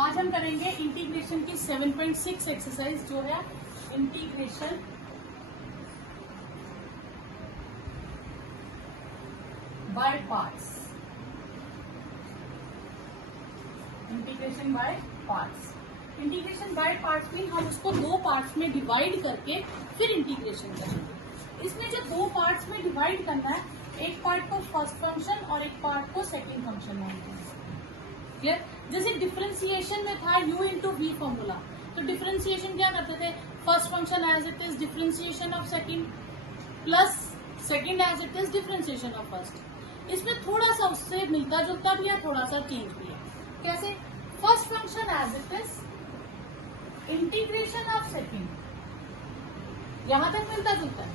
आज हम करेंगे इंटीग्रेशन की 7.6 एक्सरसाइज जो है integration by parts. Integration by parts, integration by parts mean हम उसको दो पार्ट्स में डिवाइड करके फिर इंटीग्रेशन करेंगे। इसमें जो दो पार्ट्स में डिवाइड करना है, एक पार्ट को फर्स्ट फंक्शन और एक पार्ट को सेकंड फंक्शन मानते हैं। क्लियर? जैसे डिफरेंशिएशन में था u इंटू वी फॉर्मूला, तो डिफरेंशिएशन क्या करते थे, first function as it is differentiation of second plus second as it is differentiation of first. इसमें थोड़ा सा उससे मिलता जुलता भी है, थोड़ा सा चेंज भी है। कैसे? First function as it is integration of second, यहां तक मिलता जुलता है।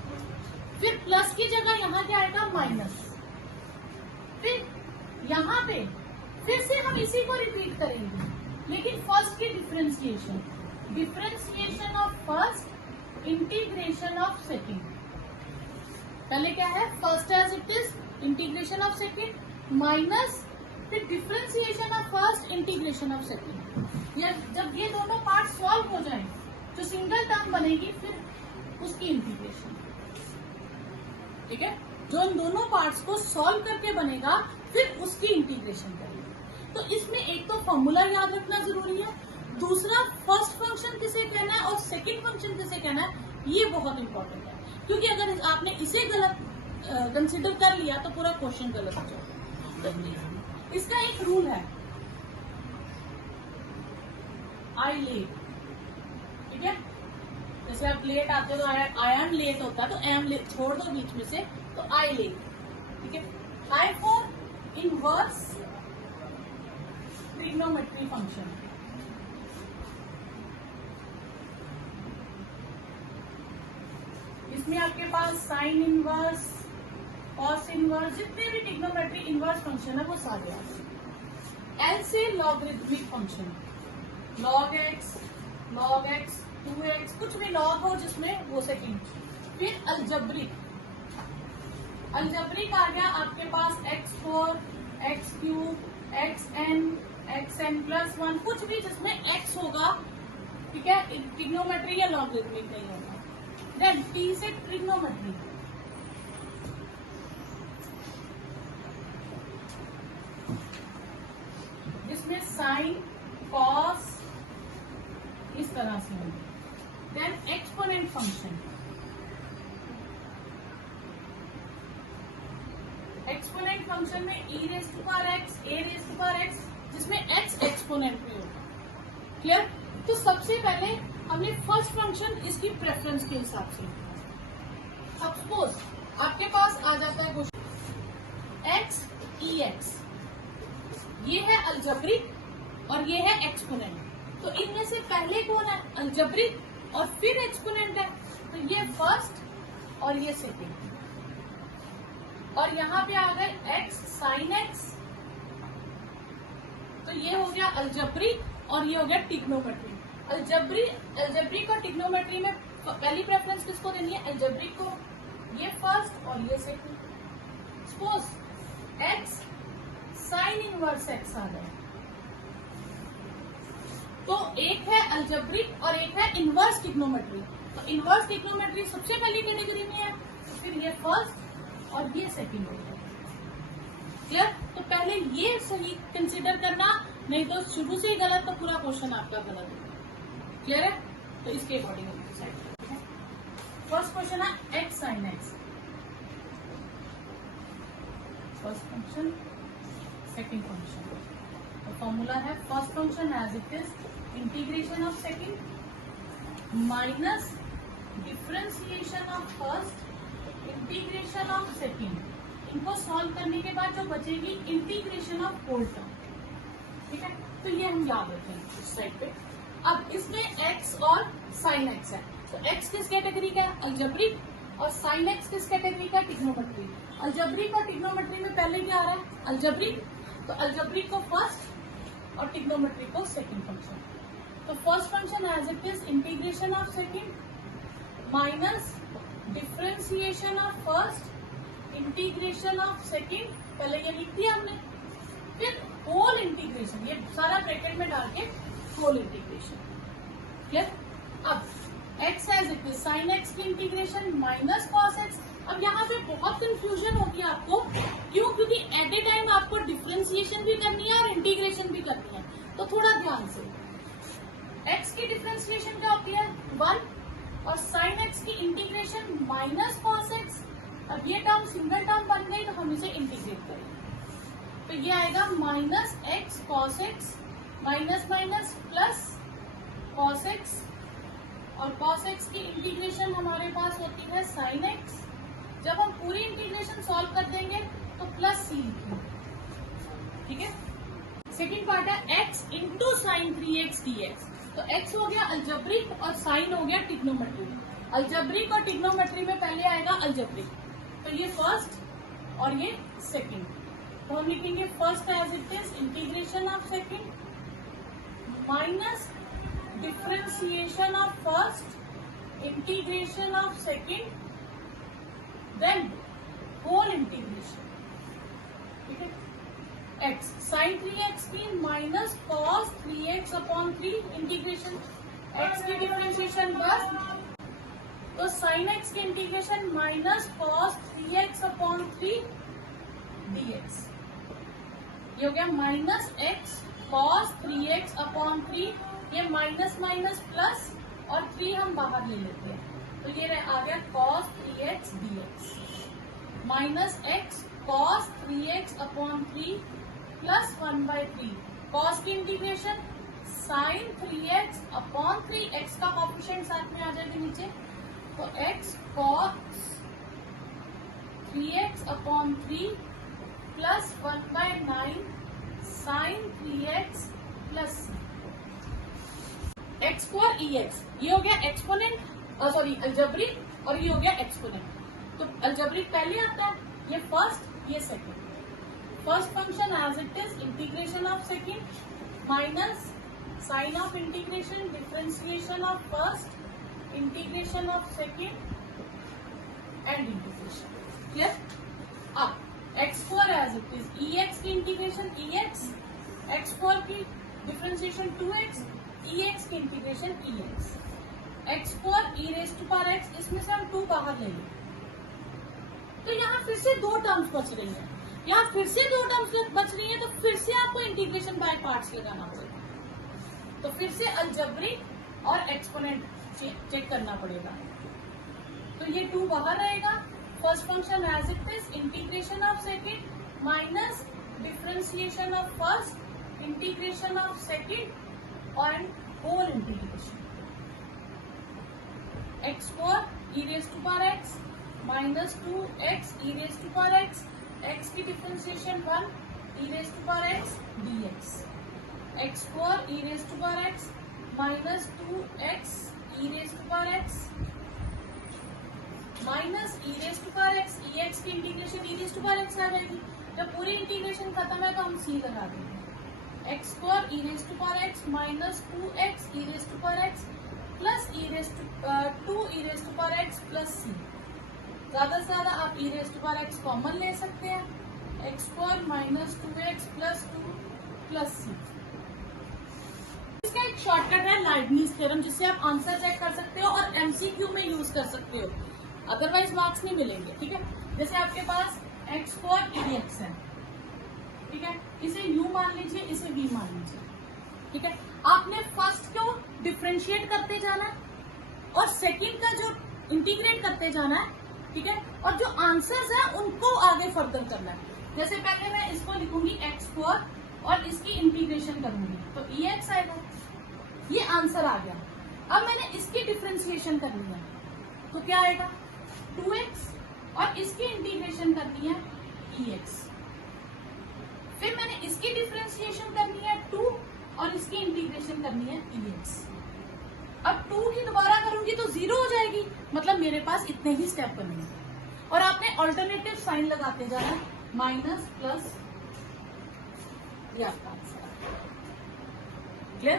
फिर प्लस की जगह यहां क्या आएगा, माइनस। फिर यहां पे फिर से हम इसी को रिपीट करेंगे, लेकिन फर्स्ट की differentiation, differentiation of first integration of second. पहले क्या है, first as it is integration of second minus फिर differentiation of first integration of second. या जब ये दोनों पार्ट सॉल्व हो जाए तो सिंगल टर्म बनेगी, फिर उसकी इंटीग्रेशन। ठीक है, जो इन दोनों पार्ट्स को सॉल्व करके बनेगा फिर उसकी इंटीग्रेशन करेंगे। तो इसमें एक तो फॉर्मूला याद रखना जरूरी है, दूसरा फर्स्ट फंक्शन किसे कहना है और सेकंड फंक्शन किसे कहना है, ये बहुत इंपॉर्टेंट है। क्योंकि अगर आपने इसे गलत कंसिडर कर लिया तो पूरा क्वेश्चन गलत हो जाएगा। तो इसका एक रूल है, आई लेट। ठीक है, जैसे आप लेट आते हो तो आयन लेट होता है, तो एम लेट छोड़ दो बीच में से, तो आई लेट। ठीक है, I for inverse trigonometry function. इसमें आपके पास साइन इनवर्स, कॉस इनवर्स, जितने भी ट्रिग्नोमेट्री इनवर्स फंक्शन है वो सारे आते। एल से logarithmic function, log x, 2x, कुछ भी लॉग हो जिसमें वो सेकंड। फिर अलजब्रिक, अलजब्रिक आ गया आपके पास x4, x3, xn+1, कुछ भी जिसमें x होगा। ठीक है, ट्रिग्नोमेट्री या लॉगरिथमिक नहीं होगा। देन टी से ट्रिग्नोमेट्री, जिसमें साइन, कॉस इस तरह से होंगे। Then exponent function, exponent function में e⁻x, a⁻x, जिसमें x एक्सपोनेंट में होगा। क्लियर? तो सबसे पहले हमने फर्स्ट फंक्शन इसकी प्रेफरेंस के हिसाब से, सपोज आपके पास आ जाता है क्वेश्चन x e(x), ये है अलजब्रिक और ये है एक्सपोनेंट। तो इनमें से पहले कौन है, अलजब्रिक और फिर एक्सपोनेंट है, तो ये फर्स्ट और ये सेकंड। और यहाँ पे आ गए x sin x, तो ये हो गया अलजब्रिक और ये हो गया ट्रिग्नोमेट्री। अलजब्रिक और ट्रिग्नोमेट्री में पहली प्रेफरेंस किसको देनी है, अलजब्रिक को, ये फर्स्ट और ये second. Suppose x sin inverse x आ गया, तो एक है अलजब्रिक और एक है इनवर्स ट्रिग्नोमेट्री। तो इनवर्स ट्रिग्नोमेट्री सबसे पहली कैटेगरी में है, फिर ये फर्स्ट और ये सेकंड हो गया। क्लियर? तो पहले ये सही कंसीडर करना, नहीं तो शुरू से ही गलत तो पूरा क्वेश्चन आपका गलत होगा। क्लियर है? तो इसके अकॉर्डिंग फर्स्ट क्वेश्चन है x sin x, first function, second function. तो फॉर्मूला है first function as it is integration of second minus differentiation of first integration of second. इनको सॉल्व करने के बाद जो बचेगी इंटीग्रेशन ऑफ होल टर्म। ठीक है, तो ये हम याद रखेंगे इस साइड पे। अब इसमें x और sin x है, तो x किस कैटेगरी का है, अलजब्रिक, और sin x किस कैटेगरी का, ट्रिग्नोमेट्री। अलजब्रिक और ट्रिग्नोमेट्री में पहले क्या आ रहा है, अलजब्रिक, तो अलजब्रिक को फर्स्ट और ट्रिग्नोमेट्री को सेकंड फंक्शन। तो first function as it is integration of second minus differentiation of first integration of second, पहले ये लिख दिया हमने। फिर होल इंटीग्रेशन, ये सारा ब्रैकेट में डाल के होल इंटीग्रेशन। क्लियर? अब x as it is sine x की इंटीग्रेशन माइनस कॉस x। अब यहाँ पे बहुत कंफ्यूजन होगी आपको, क्यों? क्योंकि एट ए टाइम आपको डिफरेंशिएशन भी करनी है और इंटीग्रेशन भी करनी है, तो थोड़ा ध्यान से। x की डिफरेंशिएशन क्या होती है? 1, और साइन x की इंटीग्रेशन माइनस कॉस x। अब ये टर्म सिंगल टर्म बन गई, तो हम इसे इंटीग्रेट करेंगे, तो ये आएगा minus x cos x, minus minus plus cos x, और कॉस एक्स की इंटीग्रेशन हमारे पास होती है साइन एक्स। जब हम पूरी इंटीग्रेशन सॉल्व कर देंगे तो प्लस सी लिखेंगे, ठीक है। सेकेंड पार्ट है x into sine 3x dx। तो x हो गया अल्जेब्रिक और साइन हो गया ट्रिग्नोमेट्री। अल्जेब्रिक और ट्रिग्नोमेट्री में पहले आएगा अल्जेब्रिक, तो ये फर्स्ट और ये सेकेंड। तो हम लिखेंगे first as it is integration of second minus differentiation of first integration of second then whole integration, ठीक है। x साइन 3x की माइनस कॉस 3x अपॉन 3 इंटीग्रेशन, x की डिफरेंशिएशन बस, तो साइन x की integration minus cos 3x upon 3 dx। ये हो गया minus x cos 3x upon 3, ये माइनस माइनस प्लस और 3 हम बाहर ले लेते हैं, तो ये आ गया cos 3x dx minus x cos 3x upon 3 plus 1/3 cos की integration sin 3x upon 3, x का कॉफिशिएंट साथ में आ जाएगा नीचे, तो x cos 3x upon 3 plus 1/9 sin 3x plus x for ex। ये हो गया एक्सपोनेंट, सॉरी अलजेब्रिक, और ये हो गया एक्सपोनेंट। तो अलजेब्रिक पहले आता है, ये फर्स्ट, ये second. First function as it is integration of second minus sine of integration differentiation of first integration of second and integration. Clear? अब x4 as it is ex की इंटीग्रेशन ex, x4 की differentiation 2x, ex की integration ex, x4 e raise to power x, इसमें से हम 2 बाहर ले लें, तो यहाँ फिर से 2 टर्म्स बच रही हैं। यहाँ फिर से 2 टर्म्स बच रही हैं, तो फिर से आपको इंटीग्रेशन बाय पार्ट्स लगाना पड़ेगा, तो फिर से अलजेब्रिक और एक्सपोनेंट चेक करना पड़ेगा। तो ये 2 बाहर रहेगा, first function as it is integration of second minus differentiation of first integration of second और whole integration. x4 e raise to power x minus 2x e raise to power x, x की differentiation 1 e raise to power x dx, x4 e raise to power x minus 2x e raise to power x minus e raise to power x, ex की integration e raise to power x आ जाएगी। जब पूरी integration खत्म है तो हम c लगा देंगे, x4 e raise to power x minus 2x e raise to power x plus 2 e raise to power x plus c। ज्यादा से ज्यादा आप e raise to power x common ले सकते हैं, x4 minus 2x plus 2 plus c। इसका एक shortcut है लाइबनिज थ्योरम, जिससे आप आंसर चेक कर सकते हो और एमसीक्यू में यूज कर सकते हो, अदरवाइज मार्क्स नहीं मिलेंगे, ठीक है। जैसे आपके पास x4 dx है, ठीक है, इसे u मान लीजिए, इसे v मान लीजिए, ठीक है। आपने फर्स्ट को डिफरेंशिएट करते जाना है और सेकंड का जो इंटीग्रेट करते जाना है, ठीक है, और जो आंसर्स है उनको आगे फर्दर करना है। जैसे पहले मैं इसको लिखूंगी x4 और इसकी इंटीग्रेशन करूंगी, तो ex आएगा, ये आंसर आ गया। अब मैंने इसकी डिफरेंशिएशन करनी है, तो क्या आएगा 2x, और इसकी इंटीग्रेशन करनी है ex। फिर मैंने इसकी डिफरेंशिएशन करनी है 2 और इसकी इंटीग्रेशन करनी है ex। अब 2 की दोबारा करूंगी तो 0 हो जाएगी, मतलब मेरे पास इतने ही स्टेप बनेंगे, और आपने ऑल्टरनेटिव साइन लगाते जाना, माइनस प्लस, ये आपका आंसर। क्लियर?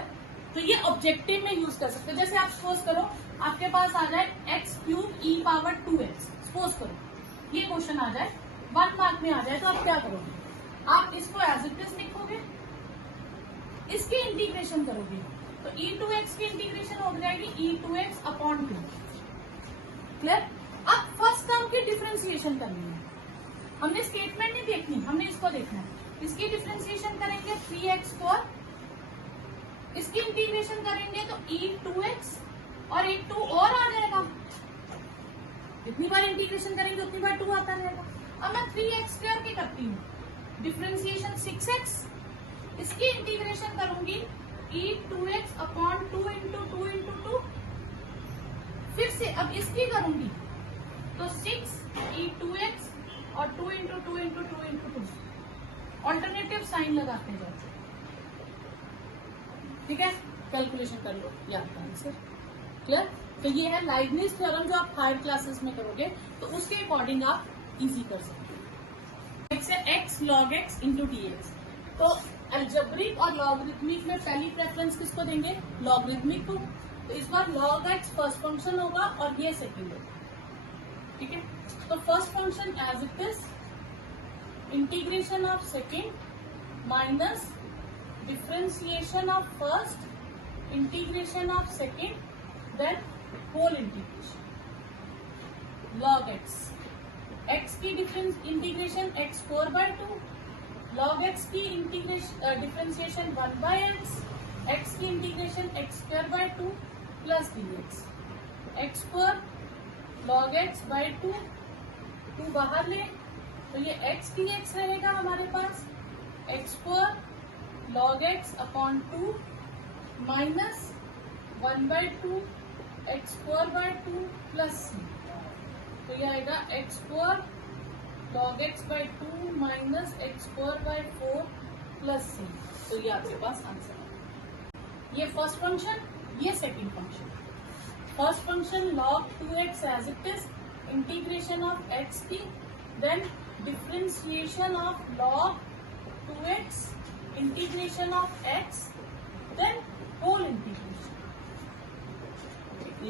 तो ये ऑब्जेक्टिव में यूज कर सकते हो। जैसे आप सपोज करो आपके पास आ जाए x³ e power 2x, suppose करो ये क्वेश्चन आ जाए 1 मार्क में आ जाए, तो आप क्या करोगे? आप इसको एज इट इज लिखोगे, इसकी इंटीग्रेशन करोगे, तो e2x की इंटीग्रेशन हो जाएगी e2x अपॉन 2। क्लियर? अब फर्स्ट टर्म की डिफरेंशिएशन करनी है, हमने स्टेटमेंट नहीं देखनी, हमने इसको देखना है। इसकी डिफरेंशिएशन करेंगे 3x4, इसकी इंटीग्रेशन करेंगे तो e2x और एक 2 और आ जाएगा, जितनी बार इंटीग्रेशन करेंगे उतनी बार 2 आता रहेगा। अब मैं 3x² की करती हूँ, डिफरेंशिएशन 6x, इसकी इंटीग्रेशन करूंगी e2x अपॉन 2 इंटू 2 इंटू 2, फिर से अब इसकी करूंगी तो 6 e2x और 2 into 2 into 2 into 2, alternative sign लगाते जाओ। ठीक है, कैलकुलेशन कर लो, ये आपका आंसर। क्लियर? तो ये है लाइबनिज थ्योरम, जो आप हायर क्लासेस में करोगे तो उसके अकॉर्डिंग आप इजी कर सकते हो। नेक्स्ट है x log x into dx। तो अलजेब्रिक और लॉगरिथमिक में पहली प्रेफरेंस किसको देंगे? लॉगरिथमिक को। तो इस बार log x फर्स्ट फंक्शन होगा और ये सेकंड होगा। ठीक है, तो first function as it is integration of second minus differentiation of first integration of second, then whole integration log x। x की इंटीग्रेशन x4/2, log x की इंटीग्रेशन डिफरेंशिएशन 1/x, x की integration x²/2 plus dx। x4 log x/2, 2 बाहर ले तो ये x dx रहेगा हमारे पास, x4 log x upon 2 minus 1/2 x4/2 plus c। तो ये आएगा x4 log x/2 minus x4/4 plus c। तो ये आपके पास आंसर है। ये फर्स्ट फंक्शन, ये second function. First function log 2x as it is, integration of x की, then differentiation of log 2x integration of x, then whole integration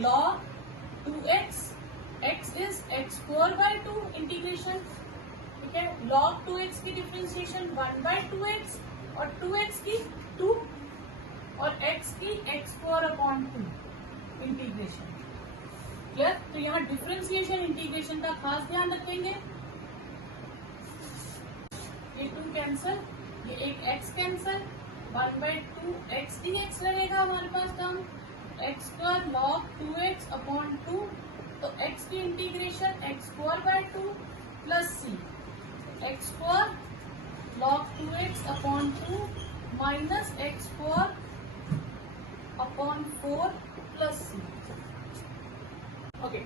log 2x, x is x4/2 integration. ठीक है, log 2x की differentiation 1/2x और 2x की 2 और x की x4/2 integration. Clear? तो यहाँ डिफरेंशिएशन इंटीग्रेशन का खास ध्यान रखेंगे। ये 2 कैंसल, ये एक x कैंसल, 1/2 x dx रहेगा हमारे पास term, x² log 2x upon 2, तो x की integration x4/2 plus c, x4 log 2x upon 2 minus x4 upon 4 plus c। Okay,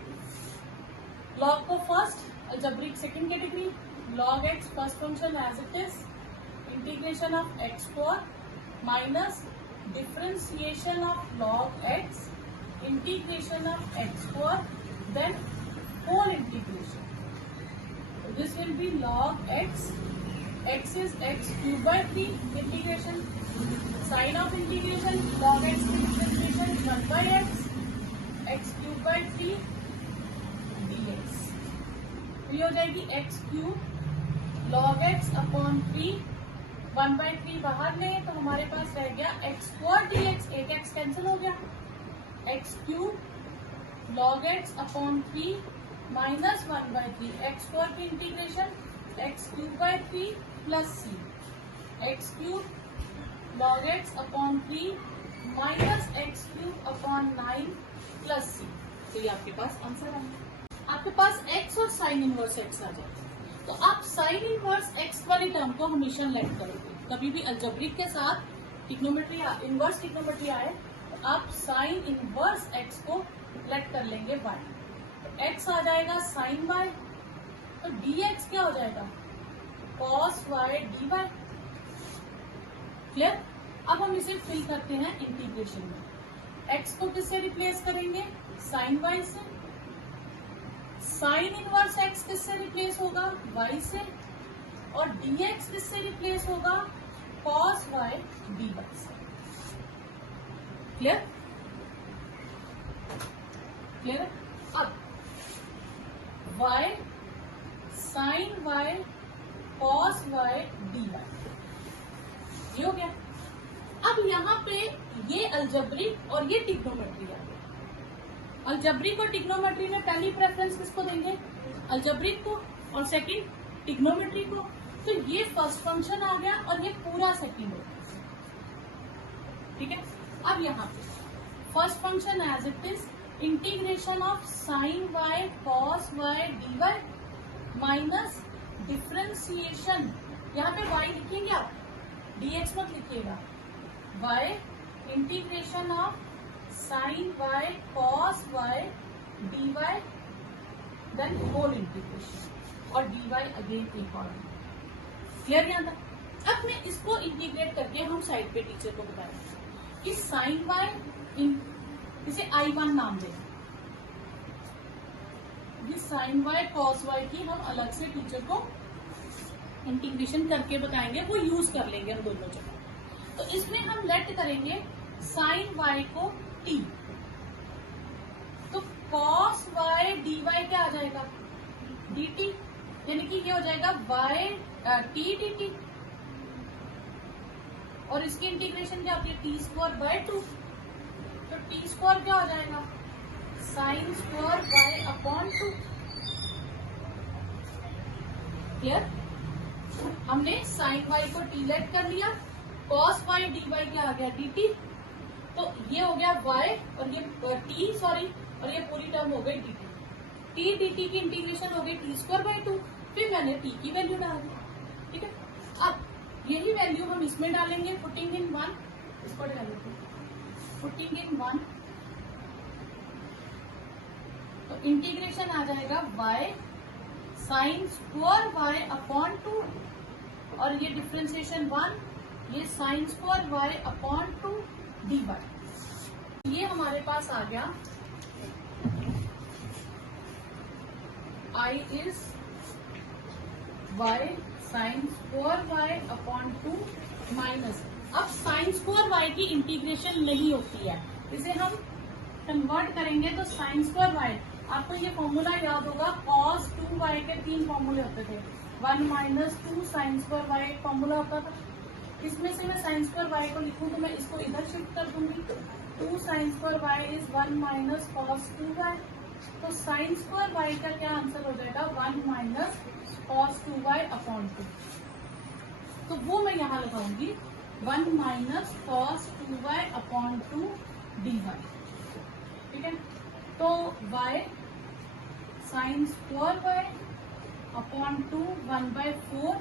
log को first, algebraic second category, log x first function as it is, integration of x4 minus differentiation of log x integration of x4, then whole integration. This will be log x, x is x³/3 integration, sign of integration log x differentiation 1/x, x³ dx। ये हो जाएगी x³ log x upon 3, 1/3 बाहर ले तो हमारे पास रह गया x² dx, एक x कैंसिल हो गया, x³ log x upon 3 minus 1/3, x4 की integration x³ plus c, x³ log x upon 3 minus x³ upon 9 plus c। तो ये आपके पास आंसर है। आपके पास x और साइन इनवर्स x आ जाए तो आप साइन इनवर्स x वाली टर्म को हमेशा लेट करोगे। कभी भी अलजेब्रिक के साथ ट्रिग्नोमेट्री इनवर्स ट्रिग्नोमेट्री आए तो आप साइन इनवर्स x को लेट कर लेंगे y, तो x आ जाएगा साइन y, तो dx क्या हो जाएगा? cos y dy। क्लियर? अब हम इसे फिल करते हैं इंटीग्रेशन में। x को किससे रिप्लेस करेंगे? साइन y से। साइन इनवर्स x किससे रिप्लेस होगा? y से। और dx किससे रिप्लेस होगा? cos y dy से। क्लियर? क्लियर? अब y sine y cos y dy, ये हो गया। अब यहाँ पे ये अल्जेब्रिक और ये टिग्नोमेट्री आ गया। अल्जेब्रिक और टिग्नोमेट्री में पहली प्रेफरेंस किसको देंगे? अल्जेब्रिक को, और सेकंड टिग्नोमेट्री को। तो ये फर्स्ट फंक्शन आ गया और ये पूरा सेकंड हो गया। ठीक है, अब यहाँ पे first function as it is integration of sine Y cos Y D Y minus differentiation, यहाँ पे y लिखेंगे आप, dx मत लिखिएगा, y integration of sine y cos y dy then whole integration और dy अगेन एक और। क्लियर यहाँ तक? अब मैं इसको इंटीग्रेट करके हम साइड पे टीचर को बताएंगे कि साइन y इसे I1 नाम दें, साइन y cos y की हम अलग से टीचर को इंटीग्रेशन करके बताएंगे, वो यूज कर लेंगे हम दोनों जगह। तो इसमें हम लेट करेंगे साइन y को t, तो cos y dy क्या आ जाएगा? dt, यानी कि ये हो जाएगा y t dt, और इसकी इंटीग्रेशन क्या होती है? t स्क्वायर बाय 2, तो t स्क्वायर क्या हो जाएगा? Sine square y upon 2। Clear? हमने साइन y को t लेट कर लिया, cos y dy क्या आ गया? dt, तो ये हो गया y और ये t सॉरी, और ये पूरी टर्म हो गई dt। t dt की इंटीग्रेशन हो गई t स्क्वायर बाय 2, फिर मैंने t की वैल्यू डाल दी। ठीक है, अब यही वैल्यू हम इसमें डालेंगे, पुटिंग इन 1, इसको डालेंगे पुटिंग इन 1, तो इंटीग्रेशन आ जाएगा y sine square y upon 2, और ये डिफ्रेंसिएशन 1, ये sine square y upon 2 dy। ये हमारे पास आ गया I is y sine square y upon 2 minus, अब साइन स्क्वायर y की इंटीग्रेशन नहीं होती है, इसे हम कन्वर्ट करेंगे तो साइन स्क्वायर y, आपको ये फॉर्मूला याद होगा, cos 2y के 3 फॉर्मूले होते थे, 1 माइनस 2 साइन स्क्वायर y एक फॉर्मूला होता था। इसमें से मैं साइन स्क्वायर y को लिखूं तो मैं इसको इधर शिफ्ट कर दूंगी, 2 sine square y is 1 minus cos 2y, तो साइन स्क्वायर y का क्या आंसर हो जाएगा? 1 माइनस cos 2y अपॉन 2, तो वो मैं यहाँ लगाऊंगी 1 minus cos 2y upon 2 dy। ठीक है, तो y sine square y upon 2 1/4,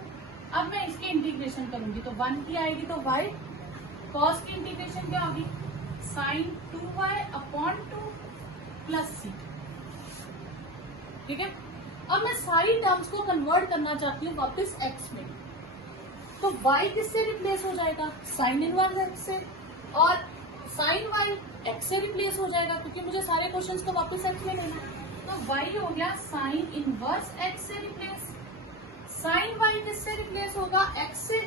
अब मैं इसकी इंटीग्रेशन करूंगी तो 1 की आएगी, तो y cos की इंटीग्रेशन क्या होगी? Sine 2y upon 2 plus c। ठीक है, अब मैं सारी टर्म्स को कन्वर्ट करना चाहती हूँ वापस x में, तो y किससे रिप्लेस हो जाएगा? साइन इनवर्स x से, और साइन y x से रिप्लेस हो जाएगा, क्योंकि मुझे सारे क्वेश्चंस को वापस x में लेना है। तो y हो गया साइन इनवर्स x से रिप्लेस, साइन y किससे रिप्लेस होगा? x से,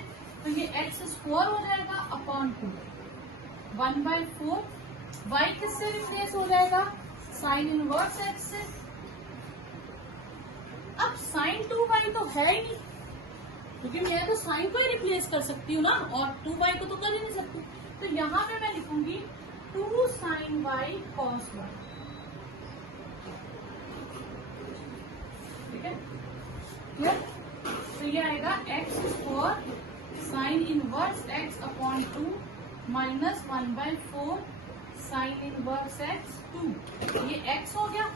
तो ये x स्क्वायर हो जाएगा अपॉन 2 1/4, y किससे रिप्लेस हो जाएगा? साइन इनवर्स x से। अब साइन 2y तो है ही नहीं, क्योंकि मैं तो साइन को ही रिप्लेस कर सकती हूँ ना, और 2y को तो कर ही नहीं सकती, तो यहाँ पे मैं लिखूंगी 2 साइन y cos y। ठीक है, क्लियर? तो ये आएगा x square sine inverse x upon 2 minus 1/4 sine inverse x 2, ये x हो गया।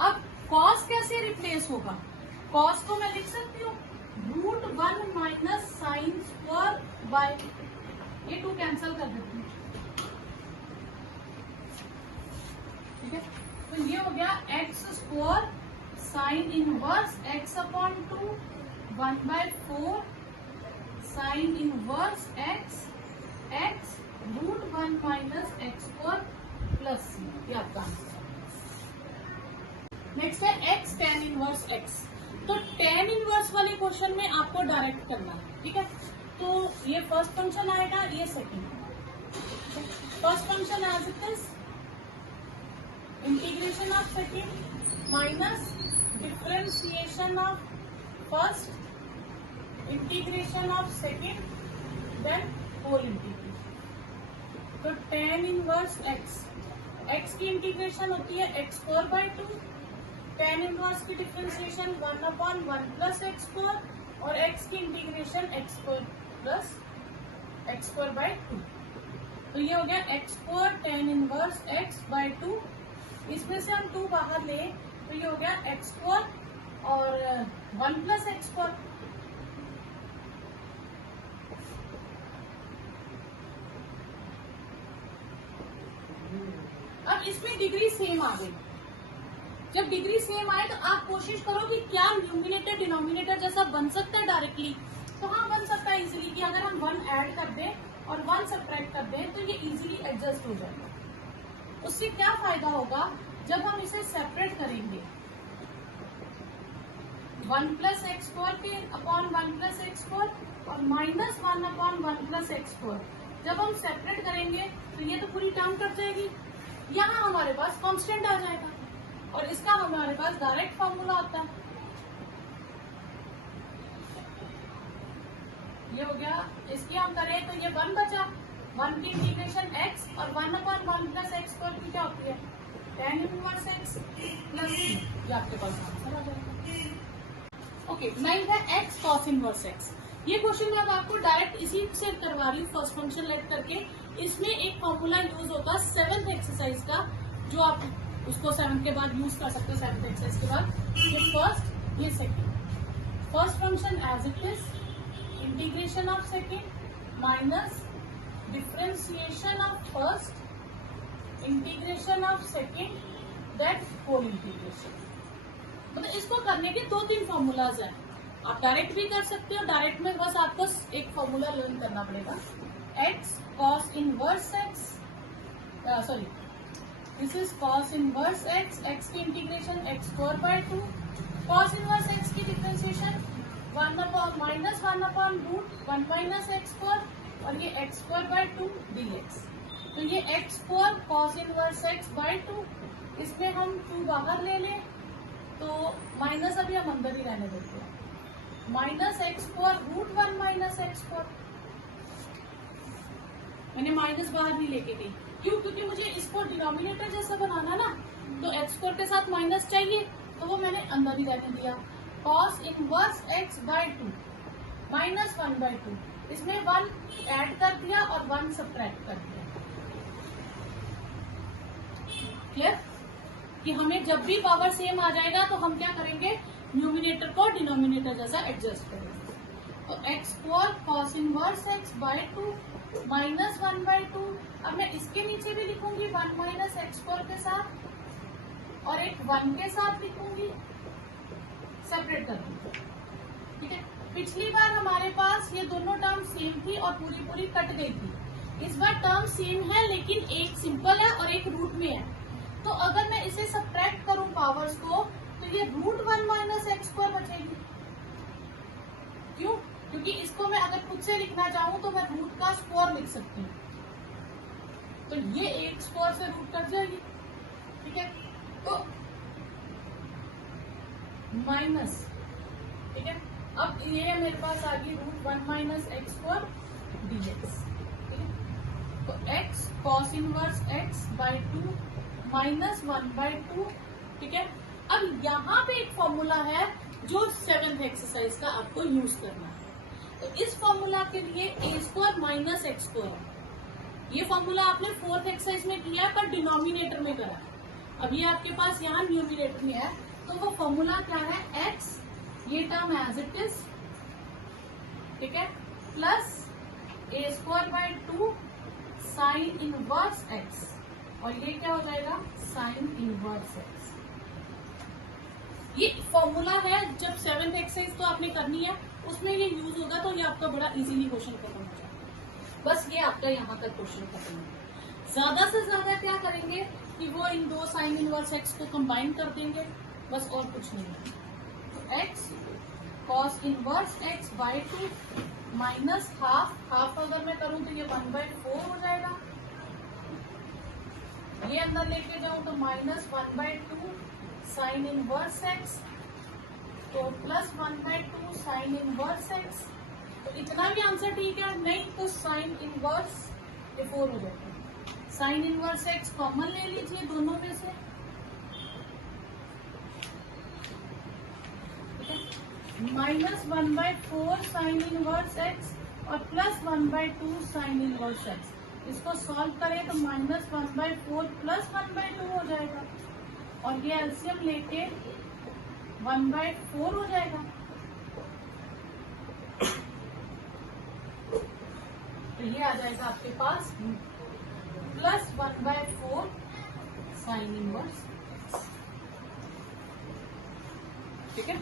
अब cos कैसे रिप्लेस होगा? cos को मैं लिख सकती हूँ √1 माइनस साइन स्क्वायर y, ये 2 कैंसिल कर देती हूँ। ठीक है, तो ये हो गया x square sine inverse x upon 2 1/4 sine inverse x √1 minus x square plus c, ये आपका आंसर। नेक्स्ट है x tan इनवर्स x, तो tan इनवर्स वाले क्वेश्चन में आपको डायरेक्ट करना है। ठीक है, तो ये फर्स्ट फंक्शन आएगा, ये second. First function as it is integration of second minus differentiation of first integration of second then whole integration. तो tan इनवर्स x, x की इंटीग्रेशन होती है x square by 2, tan inverse की differentiation 1/1 plus X square और x की integration x square plus X square by 2। तो ये हो गया x square tan inverse x by 2। इसमें से हम 2 बाहर ले तो ये हो गया x स्क्वायर और 1 प्लस एक्स स्क्वायर। अब इसमें डिग्री सेम आ गई। जब डिग्री सेम आए तो आप कोशिश करो कि क्या न्यूमिनेटर डिनोमिनेटर जैसा बन सकता है डायरेक्टली। तो हाँ, बन सकता है इजीली कि अगर हम 1 ऐड कर दें और 1 सब्ट्रैक्ट कर दें तो ये इजीली एडजस्ट हो जाएगा। उससे क्या फायदा होगा, जब हम इसे सेपरेट करेंगे 1 प्लस एक्स स्क्वायर के अपॉन 1 प्लस एक्स स्क्वायर और minus 1 upon 1 plus X square, जब हम सेपरेट करेंगे तो ये तो पूरी टर्म कट जाएगी। यहाँ हमारे पास कांस्टेंट आ जाएगा और इसका हमारे पास डायरेक्ट फॉर्मूला होता है। ये हो गया। इसकी हम करें तो ये 1 बचा, 1 की इंटीग्रेशन x और 1 अपॉन 1 प्लस एक्स स्क्वायर की क्या होती है tan इनवर्स x प्लस ये आपके पास आंसर आ जाएगा। ओके, 9 है x cos इनवर्स x। ये क्वेश्चन मैं आपको डायरेक्ट इसी से करवा रही हूँ, फर्स्ट फंक्शन लेट करके। इसमें एक फॉर्मूला यूज होगा 7th एक्सरसाइज का, जो आप उसको 7th के बाद यूज कर सकते हो। 7th एक्सरसाइज के बाद ये फर्स्ट, ये second. First function as it is, integration of second minus differentiation of first, integration of second, that whole integration. मतलब इसको करने के 2-3 फॉर्मूलाज हैं। आप डायरेक्ट भी कर सकते हो। डायरेक्ट में बस आपको एक फॉर्मूला लर्न करना पड़ेगा, x cos inverse x, sorry this is cos inverse x, x की integration x square by 2, cos inverse x की differentiation 1 upon minus 1 upon root 1 minus X square और ये x स्क्वायर बाय 2 dx। तो ये x square cos inverse x by 2, इसमें हम 2 बाहर ले लें तो माइनस अभी हम अंदर ही रहने देते हैं, minus X square root 1 minus X square. मैंने माइनस बाहर नहीं लेके गई, क्यों? क्योंकि मुझे इसको डिनोमिनेटर जैसा बनाना ना, तो एक्स स्क्वायर के साथ माइनस चाहिए, तो वो मैंने अंदर ही रहने दिया। cos inverse x by 2 minus 1 by 2, इसमें 1 ऐड कर दिया और 1 सब्ट्रैक्ट कर दिया। क्लियर? कि हमें जब भी पावर सेम आ जाएगा तो हम क्या करेंगे, न्यूमिनेटर को डिनोमिनेटर जैसा एडजस्ट करेंगे। तो X square cos inverse x by 2 minus 1 by 2। अब मैं इसके नीचे भी लिखूंगी 1 माइनस एक्स स्क्वायर के साथ और एक 1 के साथ लिखूंगी, सेपरेट कर दूंगी। ठीक है, पिछली बार हमारे पास ये दोनों टर्म सेम थी और पूरी पूरी कट गई थी। इस बार टर्म सेम है लेकिन एक सिंपल है और एक रूट में है। तो अगर मैं इसे सब्ट्रैक्ट करूं पावर्स को तो ये रूट 1 माइनस एक्स स्क्वायर बचेगी। क्यों? क्योंकि इसको मैं अगर खुद से लिखना चाहूँ तो मैं रूट का स्क्वायर लिख सकती हूँ, तो ये एक स्क्वायर से रूट कट जाएगी। ठीक है, तो माइनस, ठीक है, अब ये मेरे पास आ गई root 1 minus X square dx। ठीक है, तो x cos inverse x by 2 minus 1 by 2। ठीक है, अब यहाँ पे एक फॉर्मूला है जो 7th एक्सरसाइज का आपको यूज करना है। तो इस फॉर्मूला के लिए ए स्क्वायर माइनस एक्स स्क्वायर, ये फॉर्मूला आपने 4th एक्सरसाइज में किया है पर डिनोमिनेटर में करा। अब ये आपके पास यहाँ न्यूमिनेटर में है, तो वो फॉर्मूला क्या है, x, ये टर्म एज इट इज, ठीक है, plus A square by 2 sine inverse x और ये क्या हो जाएगा, साइन इनवर्स x। ये फॉर्मूला है, जब 7th एक्सरसाइज तो आपने करनी है उसमें ये यूज होगा, तो ये आपका बड़ा इजीली क्वेश्चन खत्म हो जाएगा। बस ये आपका यहाँ तक क्वेश्चन खत्म होगा। ज्यादा से ज्यादा क्या करेंगे कि वो इन दो साइन इनवर्स x को कंबाइन कर देंगे, बस और कुछ नहीं है। तो x cos inverse x by 2 minus half अगर मैं करूं तो ये 1/4 हो जाएगा। ये अंदर लेके जाऊं तो माइनस 1/2 साइन इनवर्स x, तो प्लस 1/2 साइन इनवर्स x। तो इतना भी आंसर ठीक है, नहीं तो साइन इनवर्स ये 4 हो जाएगा। साइन इनवर्स एक्स कॉमन ले लीजिए दोनों में से, ठीक है। -1/4 साइन इनवर्स एक्स और +1/2 साइन इनवर्स एक्स, इसको सॉल्व करें तो -1/4 +1/2 हो जाएगा और ये एलसीएम लेके 1/4 हो जाएगा। तो ये आ जाएगा आपके पास +1/4 साइन इनवर्स, ठीक है।